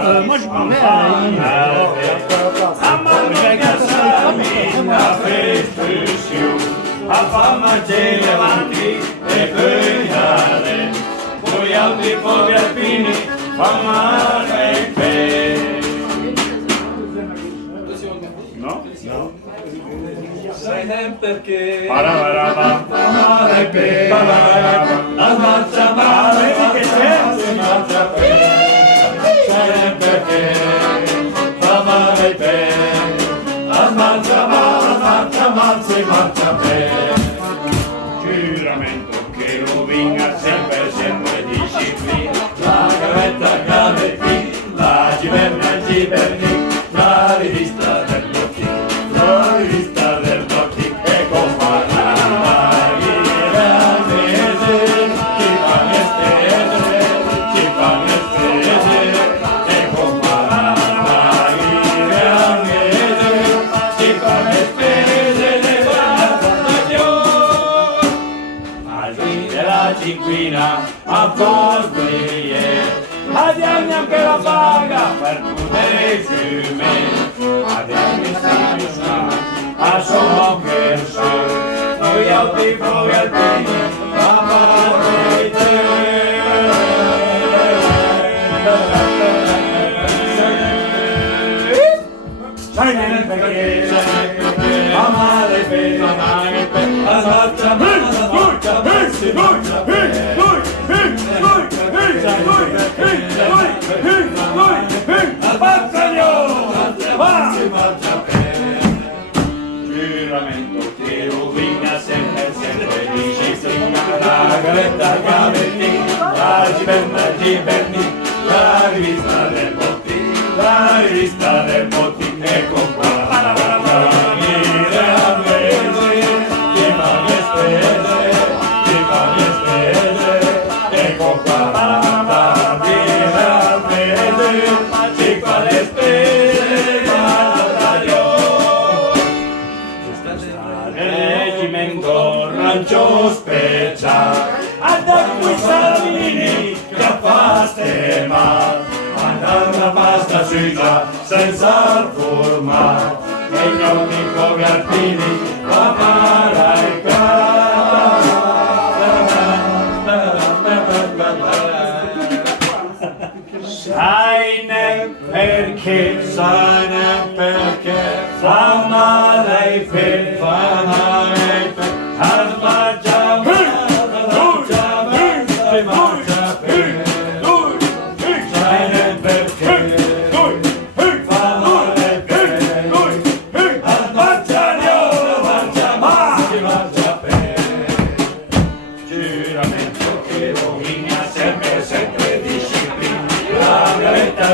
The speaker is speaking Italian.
Moi je pourrais a farmaci levanti e pugnale, poi altri poveri alpini fa male il pe. No? No. Sai perché Paravarava, fa male il pe, la marcia male, che c'è? Marcia pe. Sai perché fa male il pe, la marcia male, si marcia pe. giuramento che rovina sempre disciplina, La gavetta, la giverni, la rivista del botti, e comparata al mese, ci fa le spese, e comparata al mese, ci fa le spese della stagione. Al fine della cinquina, a Forbier, Adiamne anche la paga per chiudere il fiume, Adiamne si a soccherse, noi altri poveri alpini, a parte sai perché, fa male per, la faccia male, si mangia giuramento che rovina sempre disciplina, la gavetta gavettina, la giverni, la rivista del botti, e comparata al mese, ci fa le spese, e comparata al mese, ci fa le spese, reggimento rancio speciale, ad acquistare che fa stemma, mandare una pasta suica senza formare, e gli occhi come alpini va para il sai ne perché fa male il pe, fa male il pe, al mangia sai ne perché fa male il pe, al mangia pe. Giuramento che rovina sempre disciplina, la gavetta